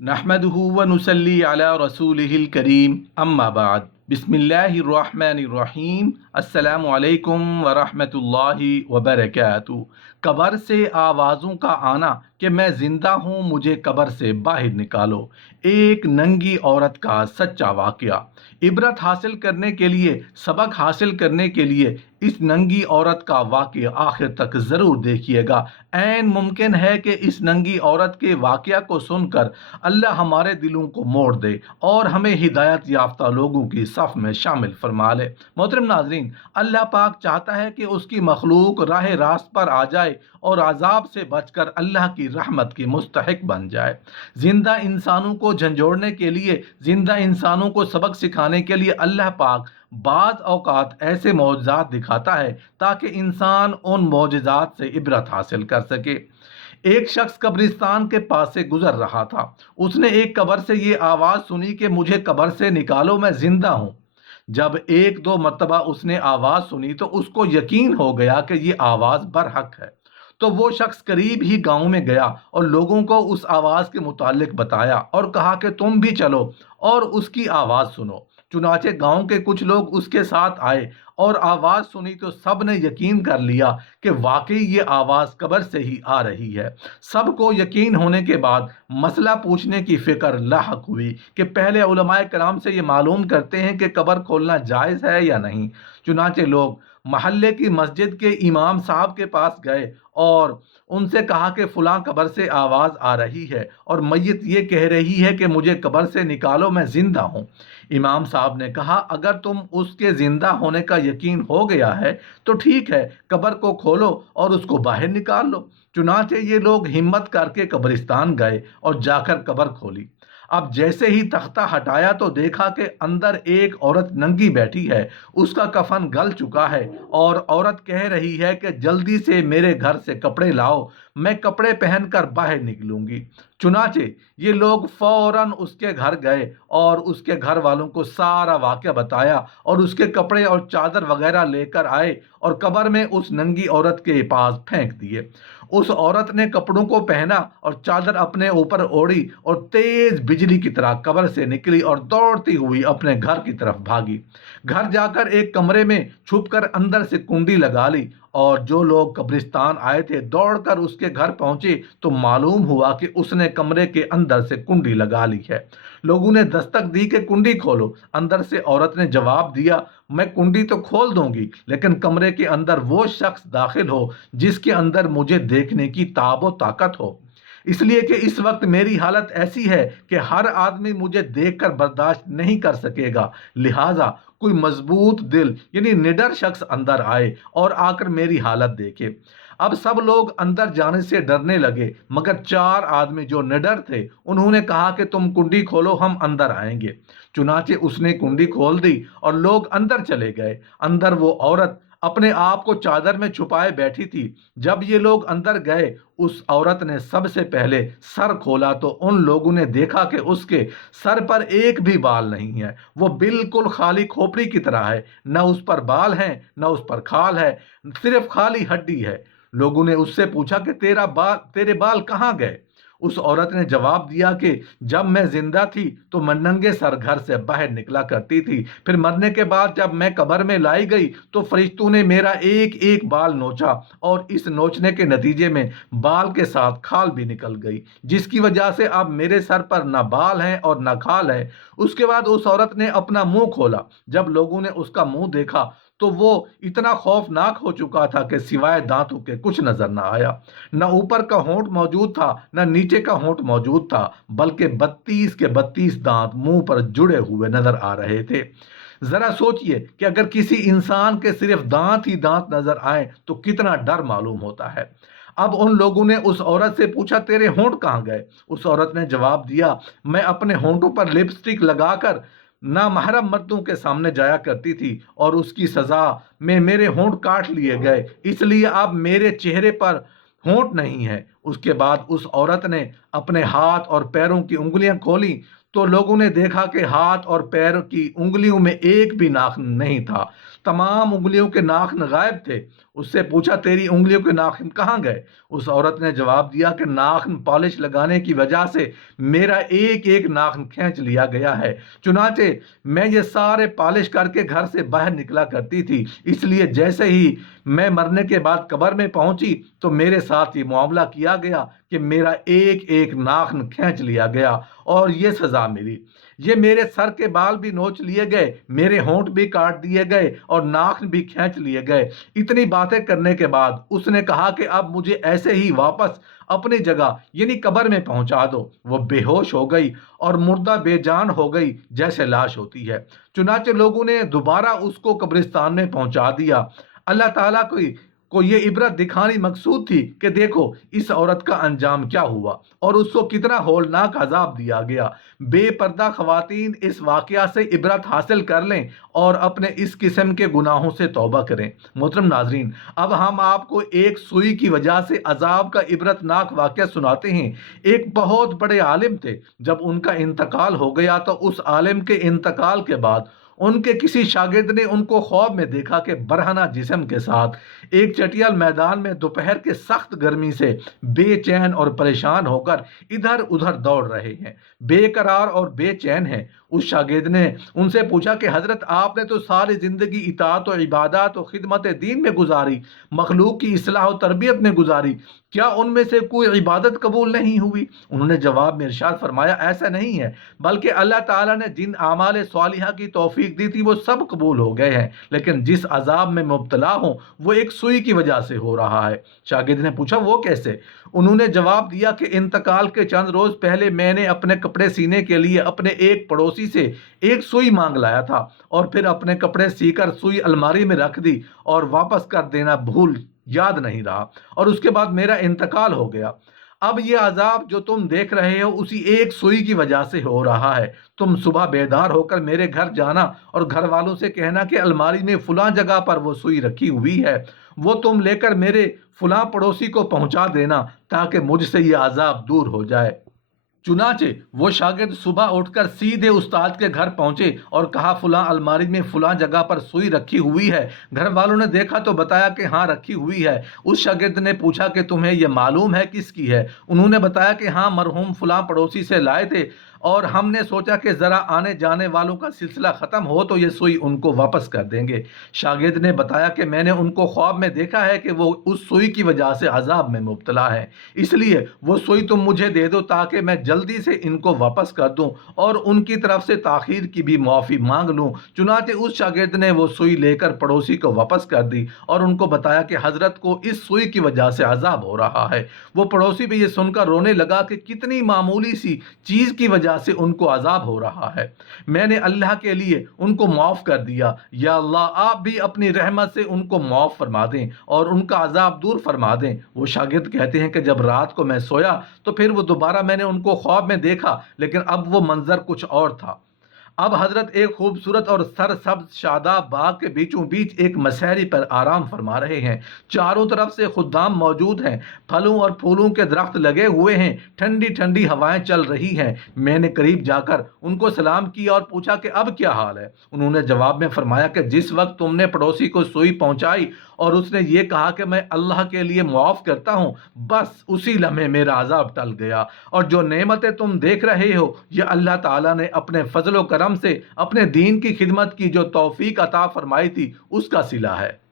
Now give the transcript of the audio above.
नहमदुहु व नुसल्ली अला रसूलिहिल करीम अम्मा बाद बिस्मिल्लाहिर्रहमानिर्रहीम अस्सलामु अलैकुम व रहमतुल्लाहि व बरकातुहू। कब्र से आवाज़ों का आना कि मैं ज़िंदा हूँ, मुझे कब्र से बाहर निकालो। एक नंगी औरत का सच्चा वाक़या। इबरत हासिल करने के लिए, सबक हासिल करने के लिए इस नंगी औरत का वाक़या आखिर तक ज़रूर देखिएगा। ऐन मुमकिन है कि इस नंगी औरत के वाक़या को सुनकर अल्लाह हमारे दिलों को मोड़ दे और हमें हिदायत याफ्ता लोगों की सफ़ में शामिल फरमा ले। मोहतरम नाज़रीन, अल्लाह पाक चाहता है कि उसकी मखलूक राह रास्त पर आ जाए और अजाब से बचकर अल्लाह की रहमत की मुस्तहिक बन जाए। जिंदा इंसानों को झंझोड़ने के लिए, जिंदा इंसानों को सबक सिखाने के लिए अल्लाह पाक बाज़ औक़ात ऐसे मौजज़ात दिखाता है ताकि इंसान उन मौजज़ात से इबरत हासिल कर सके। एक शख्स कब्रिस्तान के पास से गुजर रहा था। उसने एक कब्र से ये आवाज़ सुनी कि मुझे कब्र से निकालो, मैं जिंदा हूँ। जब एक दो मर्तबा उसने आवाज़ सुनी तो उसको यकीन हो गया कि ये आवाज़ बरहक है। तो वो शख्स करीब ही गांव में गया और लोगों को उस आवाज़ के मुतालिक बताया और कहा कि तुम भी चलो और उसकी आवाज़ सुनो। चुनाचे गांव के कुछ लोग उसके साथ आए और आवाज़ सुनी तो सब ने यकीन कर लिया कि वाकई ये आवाज़ कब्र से ही आ रही है। सबको यकीन होने के बाद मसला पूछने की फ़िक्र लाहक हुई कि पहले उलमाए कराम से ये मालूम करते हैं कि कब्र खोलना जायज़ है या नहीं। चुनाचे लोग महल्ले की मस्जिद के इमाम साहब के पास गए और उनसे कहा कि फ़लाँ कब्र से आवाज़ आ रही है और मैयत ये कह रही है कि मुझे कब्र से निकालो, मैं ज़िंदा हूँ। इमाम साहब ने कहा, अगर तुम उसके ज़िंदा होने का यकीन हो गया है तो ठीक है, कब्र को खोलो और उसको बाहर निकाल लो। चुनाचे ये लोग हिम्मत करके कब्रिस्तान गए और जाकर कब्र खोली। अब जैसे ही तख्ता हटाया तो देखा कि अंदर एक औरत नंगी बैठी है। उसका कफन गल चुका है और औरत कह रही है कि जल्दी से मेरे घर से कपड़े लाओ, मैं कपड़े पहनकर बाहर निकलूंगी। चुनाचे ये लोग फौरन उसके घर गए और उसके घर वालों को सारा वाक़या बताया और उसके कपड़े और चादर वगैरह लेकर आए और कब्र में उस नंगी औरत के पास फेंक दिए। उस औरत ने कपड़ों को पहना और चादर अपने ऊपर ओढ़ी और तेज बिजली की तरह कब्र से निकली और दौड़ती हुई अपने घर की तरफ भागी। घर जाकर एक कमरे में छुपकर अंदर से कुंडी लगा ली और जो लोग कब्रिस्तान आए थे दौड़कर उसके घर पहुंचे तो मालूम हुआ कि उसने कमरे के अंदर से कुंडी लगा ली है। लोगों ने दस्तक दी कि कुंडी खोलो। अंदर से औरत ने जवाब दिया, मैं कुंडी तो खोल दूंगी लेकिन कमरे के अंदर वो शख्स दाखिल हो जिसके अंदर मुझे देखने की ताब और ताकत हो। इसलिए कि इस वक्त मेरी हालत ऐसी है कि हर आदमी मुझे देखकर बर्दाश्त नहीं कर सकेगा। लिहाजा कोई मजबूत दिल यानी निडर शख्स अंदर आए और आकर मेरी हालत देखे। अब सब लोग अंदर जाने से डरने लगे मगर चार आदमी जो निडर थे उन्होंने कहा कि तुम कुंडी खोलो, हम अंदर आएंगे। चुनाचे उसने कुंडी खोल दी और लोग अंदर चले गए। अंदर वो औरत अपने आप को चादर में छुपाए बैठी थी। जब ये लोग अंदर गए उस औरत ने सबसे पहले सर खोला तो उन लोगों ने देखा कि उसके सर पर एक भी बाल नहीं है। वो बिल्कुल खाली खोपड़ी की तरह है, न उस पर बाल हैं न उस पर खाल है, सिर्फ खाली हड्डी है। लोगों ने उससे पूछा कि तेरे बाल कहाँ गए। उस औरत ने जवाब दिया कि जब मैं जिंदा थी तो मैं नंगे सर घर से बाहर निकला करती थी, फिर मरने के बाद जब मैं कब्र में लाई गई तो फरिश्तों ने मेरा एक एक बाल नोचा और इस नोचने के नतीजे में बाल के साथ खाल भी निकल गई, जिसकी वजह से अब मेरे सर पर ना बाल हैं और ना खाल है। उसके बाद उस औरत ने अपना मुंह खोला। जब लोगों ने उसका मुंह देखा तो वो इतना खौफनाक हो चुका था कि सिवाय दांतों के कुछ नजर ना आया। न ऊपर का होंठ मौजूद था न नीचे का होंठ मौजूद था, बल्कि 32 के 32 दांत मुंह पर जुड़े हुए नजर आ रहे थे। जरा सोचिए कि अगर किसी इंसान के सिर्फ दांत ही दांत नजर आए तो कितना डर मालूम होता है। अब उन लोगों ने उस औरत से पूछा, तेरे होंठ कहाँ गए। उस औरत ने जवाब दिया, मैं अपने होंठों पर लिपस्टिक लगाकर नामहरम मर्दों के सामने जाया करती थी और उसकी सजा में मेरे होंठ काट लिए गए, इसलिए अब मेरे चेहरे पर होंठ नहीं है। उसके बाद उस औरत ने अपने हाथ और पैरों की उंगलियां खोली तो लोगों ने देखा कि हाथ और पैर की उंगलियों में एक भी नाखून नहीं था। तमाम उंगलियों के नाखून गायब थे। उससे पूछा, तेरी उंगलियों के नाखून कहाँ गए? उस औरत ने जवाब दिया कि नाखून पॉलिश लगाने की वजह से मेरा एक एक नाखून खींच लिया गया है। चुनाचे मैं ये सारे पॉलिश करके घर से बाहर निकला करती थी, इसलिए जैसे ही मैं मरने के बाद कब्र में पहुंची तो मेरे साथ ये मामला किया गया कि मेरा एक एक नाखून खींच लिया गया और ये सजा मिली। ये मेरे सर के बाल भी नोच लिए गए, मेरे होंठ भी काट दिए गए और नाखून भी खींच लिए गए। इतनी बातें करने के बाद उसने कहा कि अब मुझे ऐसे ही वापस अपनी जगह यानी कब्र में पहुंचा दो। वो बेहोश हो गई और मुर्दा बेजान हो गई जैसे लाश होती है। चुनाचे लोगों ने दोबारा उसको कब्रिस्तान में पहुंचा दिया। अल्लाह ताला को ये इबरत दिखानी मकसूद थी कि देखो इस औरत का अंजाम क्या हुआ और उसको कितना होलनाक अजाब दिया गया। बेपर्दा खवातीन इस वाकया से इबरत हासिल कर लें और अपने इस किस्म के गुनाहों से तौबा करें। मोहतरम नाजरीन, अब हम आपको एक सुई की वजह से अजाब का इबरतनाक वाकया सुनाते हैं। एक बहुत बड़े आलिम थे, जब उनका इंतकाल हो गया तो उस आलिम के इंतकाल के बाद उनके किसी शागिर्द ने उनको ख्वाब में देखा कि बरहना जिस्म के साथ एक चटियाल मैदान में दोपहर के सख्त गर्मी से बेचैन और परेशान होकर इधर उधर दौड़ रहे हैं, बेकरार और बेचैन हैं। उस शागिर्द ने उनसे पूछा कि हजरत, आपने तो सारी जिंदगी इताअत और इबादत और खिदमत दीन में गुजारी, मखलूक की इस्लाह और तरबियत में गुजारी, क्या उनमें से कोई इबादत कबूल नहीं हुई? उन्होंने जवाब में इरशाद फरमाया, ऐसा नहीं है, बल्कि अल्लाह ताला ने जिन आमाल सालिहा की तौफीक दी थी वो सब कबूल हो गए हैं, लेकिन जिस अजाब में मुब्तला हूँ वो एक सुई की वजह से हो रहा है। शागिर्द ने पूछा, वो कैसे? उन्होंने जवाब दिया कि इंतकाल के चंद रोज पहले मैंने अपने कपड़े सीने के लिए अपने एक पड़ोसी से एक सुई मांग लाया था और फिर अपने कपड़े सीकर सुई अलमारी में रख दी और वापस कर देना भूल याद नहीं रहा और उसके बाद मेरा इंतकाल हो गया। अब ये अजाब जो तुम देख रहे हो उसी एक सुई की वजह से हो रहा है। तुम सुबह बेदार होकर मेरे घर जाना और घर वालों से कहना कि अलमारी में फुला जगह पर वो सुई रखी हुई है, वो तुम लेकर मेरे फुला पड़ोसी को पहुंचा देना ताकि मुझसे ये अजाब दूर हो जाए। चुनाचे वो शागिर्द सुबह उठकर सीधे उस्ताद के घर पहुंचे और कहा, फुला अलमारी में फुला जगह पर सुई रखी हुई है। घर वालों ने देखा तो बताया कि हाँ रखी हुई है। उस शागिर्द ने पूछा कि तुम्हें यह मालूम है किसकी है? उन्होंने बताया कि हाँ, मरहूम फुला पड़ोसी से लाए थे और हमने सोचा कि ज़रा आने जाने वालों का सिलसिला ख़त्म हो तो ये सुई उनको वापस कर देंगे। शागिर्द ने बताया कि मैंने उनको ख्वाब में देखा है कि वो उस सुई की वजह से अजाब में मुब्तला है, इसलिए वो सुई तुम मुझे दे दो ताकि मैं जल्दी से इनको वापस कर दूं और उनकी तरफ से ताखीर की भी माफ़ी मांग लूं। चुनाचे उस शागिर्द ने वो सुई लेकर पड़ोसी को वापस कर दी और उनको बताया कि हजरत को इस सुई की वजह से अजाब हो रहा है। वो पड़ोसी भी ये सुनकर रोने लगा कि कितनी मामूली सी चीज़ की वजह से उनको अजाब हो रहा है, मैंने अल्लाह के लिए उनको माफ कर दिया। या अल्लाह, आप भी अपनी रहमत से उनको माफ फरमा दें और उनका अजाब दूर फरमा दें। वो शागिर्द कहते हैं कि जब रात को मैं सोया तो फिर वो दोबारा मैंने उनको ख्वाब में देखा, लेकिन अब वो मंजर कुछ और था। अब हजरत एक खूबसूरत और सरसब्ज शादाब बाग के बीचों बीच एक मसहरी पर आराम फरमा रहे हैं। चारों तरफ से खुदाम मौजूद हैं, फलों और फूलों के दरख्त लगे हुए हैं, ठंडी ठंडी हवाएं चल रही हैं। मैंने करीब जाकर उनको सलाम किया और पूछा कि अब क्या हाल है? उन्होंने जवाब में फरमाया कि जिस वक्त तुमने पड़ोसी को सुई पहुंचाई और उसने ये कहा कि मैं अल्लाह के लिए मुआफ करता हूँ, बस उसी लम्हे मेरा अजाब टल गया और जो नेमतें तुम देख रहे हो ये अल्लाह ताला ने अपने फजल व करम से अपने दीन की खिदमत की जो तौफीक अता फरमाई थी उसका सिला है।